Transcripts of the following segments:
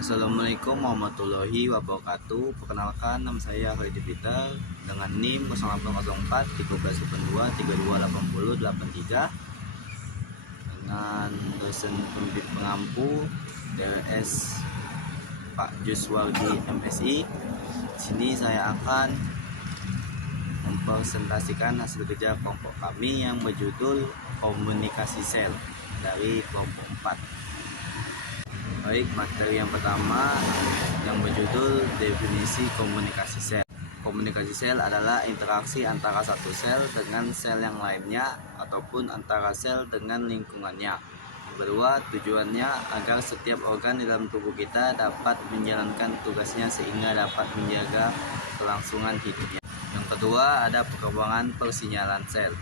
Assalamualaikum warahmatullahi wabarakatuh. Perkenalkan, nama saya Holidi Peter dengan NIM 0804 1382 3280 83 dengan dosen pembimbing pengampu DLS Pak Juswardi MSI. Di sini saya akan mempresentasikan hasil kerja kelompok kami yang berjudul Komunikasi Sel dari kelompok 4. Baik, materi yang pertama yang berjudul definisi komunikasi sel. Komunikasi sel adalah interaksi antara satu sel dengan sel yang lainnya ataupun antara sel dengan lingkungannya. Yang kedua, tujuannya agar setiap organ di dalam tubuh kita dapat menjalankan tugasnya sehingga dapat menjaga kelangsungan hidupnya. Yang kedua, ada perkembangan persinyalan sel.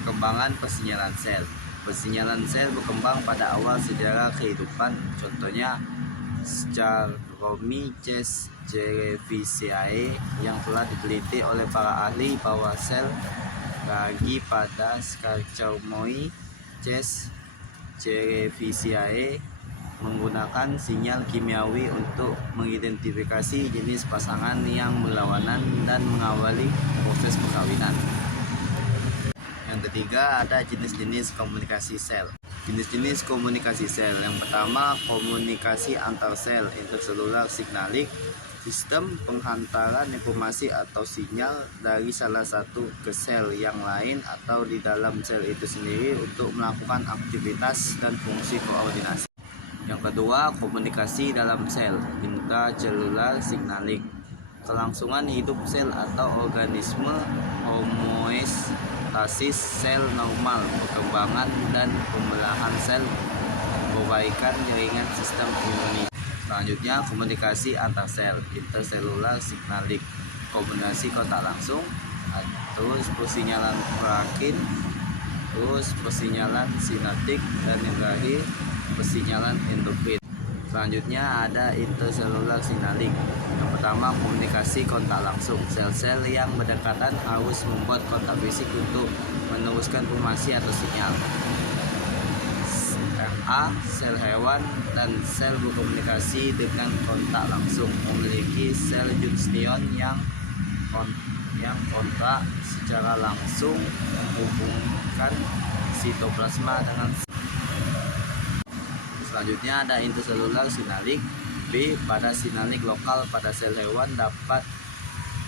Perkembangan persinyalan sel. Persinyalan sel berkembang pada awal sejarah kehidupan. Contohnya Saccharomyces cerevisiae yang telah diteliti oleh para ahli bahwa sel ragi pada Saccharomyces cerevisiae menggunakan sinyal kimiawi untuk mengidentifikasi jenis pasangan yang berlawanan dan mengawali proses perkawinan. Yang ketiga, ada jenis-jenis komunikasi sel. Jenis-jenis komunikasi sel. Yang pertama, komunikasi antar sel, intercellular signaling, sistem penghantaran informasi atau sinyal dari salah satu ke sel yang lain atau di dalam sel itu sendiri untuk melakukan aktivitas dan fungsi koordinasi. Yang kedua, komunikasi dalam sel, intracellular signaling. Kelangsungan hidup sel atau organisme, homeostasis sel normal, perkembangan dan pembelahan sel, perbaikan jaringan sistem imunitas. Selanjutnya, komunikasi antar sel, intercellular signaling, kombinasi kontak langsung, terus persinyalan prakin, terus persinyalan sinaptik, dan yang terakhir persinyalan endokrin. Selanjutnya ada intercellular signaling. Yang pertama, komunikasi kontak langsung. Sel-sel yang berdekatan harus membuat kontak fisik untuk meneruskan informasi atau sinyal. RA, sel hewan dan sel berkomunikasi dengan kontak langsung, memiliki sel junstion yang kontak secara langsung menghubungkan sitoplasma dengan. Selanjutnya ada intercellular signaling. B. Pada signaling lokal pada sel hewan dapat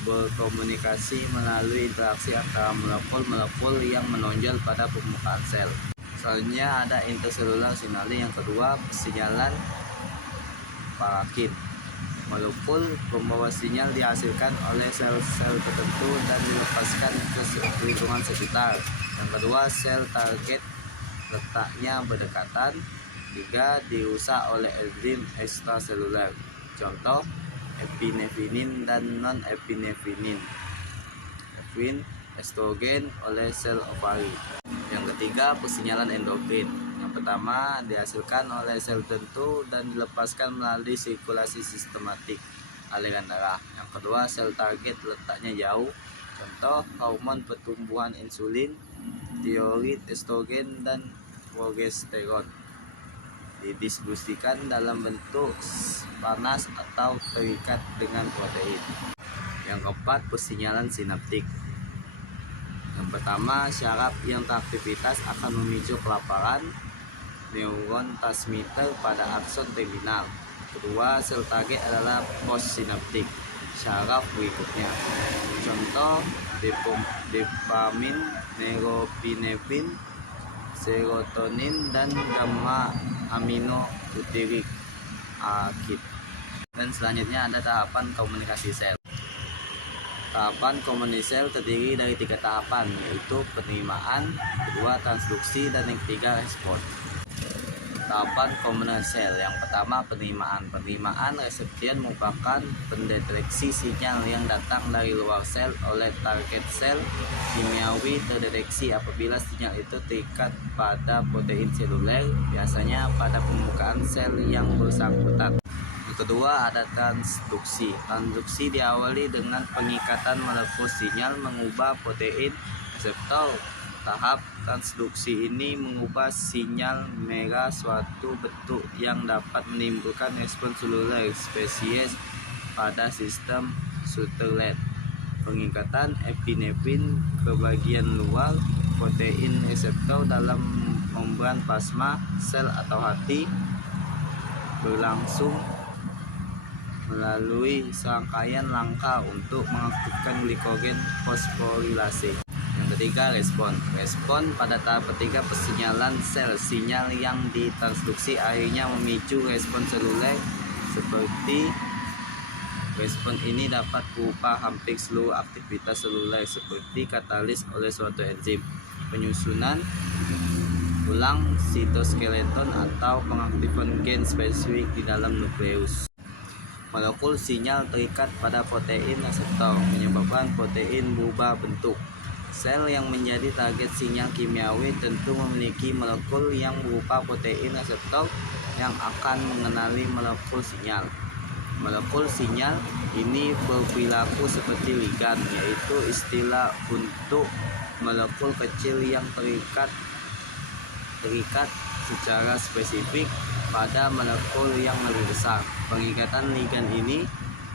berkomunikasi melalui interaksi antara molekul-molekul yang menonjol pada permukaan sel. Selanjutnya ada intercellular signaling yang kedua, persinyalan parakin. Molekul pembawa sinyal dihasilkan oleh sel-sel tertentu dan dilepaskan ke lingkungan sekitar. Yang kedua, sel target letaknya berdekatan. 3. Dirusak oleh enzim ekstraseluler, contoh epinefrinin dan non-epinefrinin. Epin, estrogen oleh sel ovari. Yang ketiga, persinyalan endokrin. Yang pertama, dihasilkan oleh sel tertentu dan dilepaskan melalui sirkulasi sistematik aliran darah. Yang kedua, sel target letaknya jauh, contoh hormon pertumbuhan insulin, tiroid, estrogen, dan progesteron. Didistribusikan dalam bentuk panas atau terikat dengan protein. Yang keempat, persinyalan sinaptik. Yang pertama, syaraf yang beraktivitas akan memicu kelaparan neuron transmitter pada akson terminal. Kedua, sel target adalah postsinaptik. Syaraf berikutnya, contoh dopamin, neuropinefrin, serotonin, dan gamma aminobutyric acid. Dan selanjutnya ada tahapan komunikasi sel. Tahapan komunikasi sel terdiri dari 3 tahapan, yaitu penerimaan, kedua transduksi, dan yang ketiga respon. Tahapan komunikasi sel. Yang pertama, penerimaan. Penerimaan reseption merupakan pendeteksi sinyal yang datang dari luar sel oleh target sel. Kimiawi terdeteksi apabila sinyal itu terikat pada protein seluler, biasanya pada permukaan sel yang bersangkutan. Yang kedua, ada transduksi. Transduksi diawali dengan pengikatan molekul sinyal mengubah protein reseptor Tahap transduksi ini mengubah sinyal merah suatu bentuk yang dapat menimbulkan respon seluler spesies pada sistem Sutherland. Pengikatan epinefrin ke bagian luar protein reseptor dalam membran plasma sel atau hati berlangsung melalui serangkaian langkah untuk mengaktifkan glikogen fosforilase. Yang ketiga, respon pada tahap ketiga persinyalan sel. Sinyal yang ditransduksi akhirnya memicu respon seluler. Seperti respon ini dapat berupa hampir seluruh aktivitas seluler seperti katalis oleh suatu enzim, penyusunan ulang sitoskeleton atau pengaktifan gen spesifik di dalam nukleus. Molekul sinyal terikat pada protein reseptor menyebabkan protein berubah bentuk. Sel yang menjadi target sinyal kimiawi tentu memiliki molekul yang berupa protein reseptor yang akan mengenali molekul sinyal. Molekul sinyal ini berperilaku seperti ligan, yaitu istilah untuk molekul kecil yang terikat secara spesifik pada molekul yang lebih besar. Pengikatan ligan ini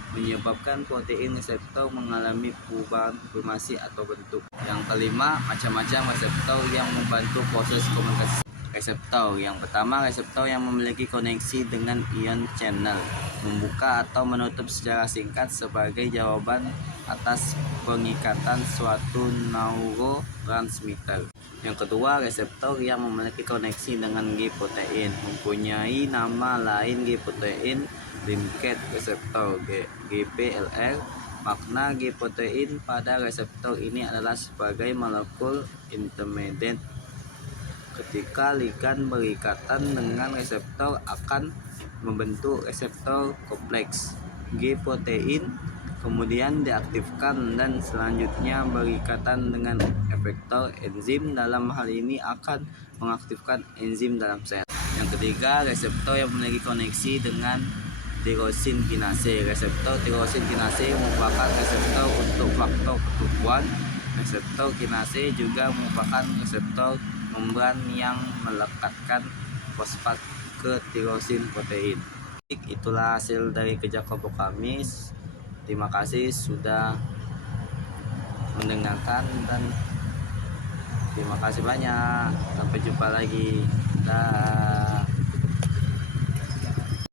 menyebabkan protein reseptor mengalami perubahan formasi atau bentuk. Yang kelima, macam-macam reseptor yang membantu proses komunikasi. Reseptor yang pertama, reseptor yang memiliki koneksi dengan ion channel, membuka atau menutup secara singkat sebagai jawaban atas pengikatan suatu neurotransmitter. Yang kedua, reseptor yang memiliki koneksi dengan G protein, mempunyai nama lain G protein linked receptor GPLR. Makna G protein pada reseptor ini adalah sebagai molekul intermediate. Ketika ligan berikatan dengan reseptor akan membentuk reseptor kompleks G protein, kemudian diaktifkan dan selanjutnya berikatan dengan efektor enzim. Dalam hal ini akan mengaktifkan enzim dalam sel. Yang ketiga, reseptor yang memiliki koneksi dengan tirosin kinase. Reseptor tirosin kinase merupakan reseptor untuk faktor pertumbuhan. Reseptor kinase juga merupakan reseptor membran yang melekatkan fosfat ke tirosin protein. Itulah hasil dari kerja kelompok kami. Terima kasih sudah mendengarkan dan terima kasih banyak. Sampai jumpa lagi. Dah.